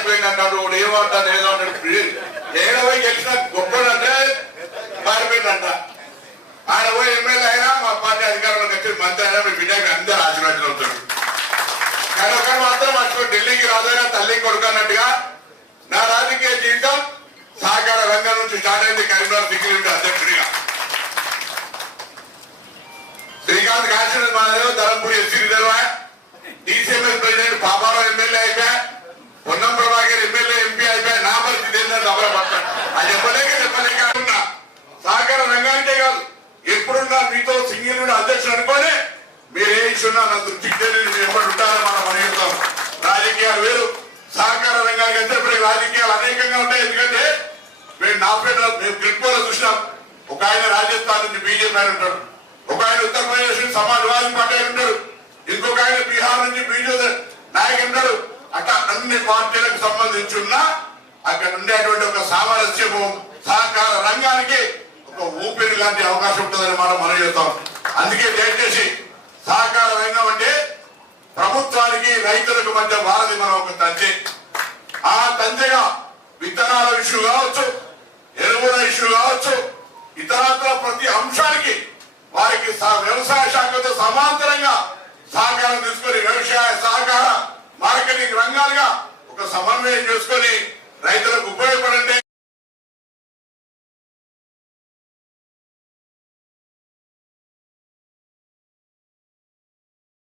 అయిపోయింది అంటాడు, ఏమంటాడు ఏదో అంటాడు. ఏడవై గెలిచిన గొప్పడంటే పారిపోయిందంట. ఆయన పోయి ఎమ్మెల్యే అయినా మా పార్టీ అధికారంలోకి వచ్చి మంత్రి అయినా మీ బిడ్డకి అందరూ ఆశీర్వాదం అవుతాడు. కానీ ఒకరు మాత్రం మర్చిపో, ఢిల్లీకి రాదైనా తల్లి కొడుకు అన్నట్టుగా నా రాజకీయ జీవితం సహకార రంగం నుంచి స్టార్ట్ అయింది. కరీంనగర్ సిగ్గులు అధ్యక్షుడిగా శ్రీకాంత్ కాశీనాథ్ మాధవ్, ధరంపూడి ఎస్సీ రిజర్వా, డీసీఎంఎస్ ప్రెసిడెంట్ పాపారావు ఎమ్మెల్యే అయిపోయా, పొన్నం ప్రభాకర్ ఎమ్మెల్యే ఎంపీ అయిపోయా. నా పరిస్థితి ఏంటంటే అమలపడతాను. అది చెప్పలేక ఉన్నా. సహకార రంగానికే కాదు, ఎప్పుడున్నా మీతో సింగిల్ అధ్యక్షుడు అనుకోని మీరు ఏ ఇచ్చున్నా నా దృష్టికి తెలియదు. మీరు ఎప్పుడు ఉంటారని మనం అనుకుంటాం. రాజకీయాలు వేరు, సహకార రంగానికి అయితే ఇప్పుడు రాజకీయాలు అనేకంగా ఉంటాయి. ఎందుకంటే మేము నా ఫ్రెండ్ మేము క్రిప్టోలో చూసినాం. ఒక ఆయన రాజస్థాన్ నుంచి బీజేపీ ఆయన ఉంటాడు, ఒక ఆయన ఉత్తరప్రదేశ్ నుంచి సమాజ్వాదీ పార్టీ ఉంటాడు, ఇంకొక ఆయన బీహార్ నుంచి బీజేపీ నాయకుడు ఉంటాడు. అట్లా అన్ని పార్టీలకు సంబంధించి ఉన్న అక్కడ ఉండేటువంటి ఒక సామరస్యము సహకార రంగానికి ఒక ఊపిరి లాంటి అవకాశం ఉంటుందని మనం చెప్తాం. అందుకే దయచేసి సహకార రంగం అంటే ప్రభుత్వానికి రైతులకు మధ్య వారధి మనం ఒక తంజే. ఆ తంజగా విత్తనాల ఇష్యూ కావచ్చు, ఎరువుల ఇష్యూ కావచ్చు, ఇతరత్ర ప్రతి అంశానికి వారికి వ్యవసాయ శాఖతో సమాంతరంగా సహకారం తీసుకొని వ్యవసాయ సహకార మార్కెటింగ్ రంగాలుగా ఒక సమన్వయం చేసుకొని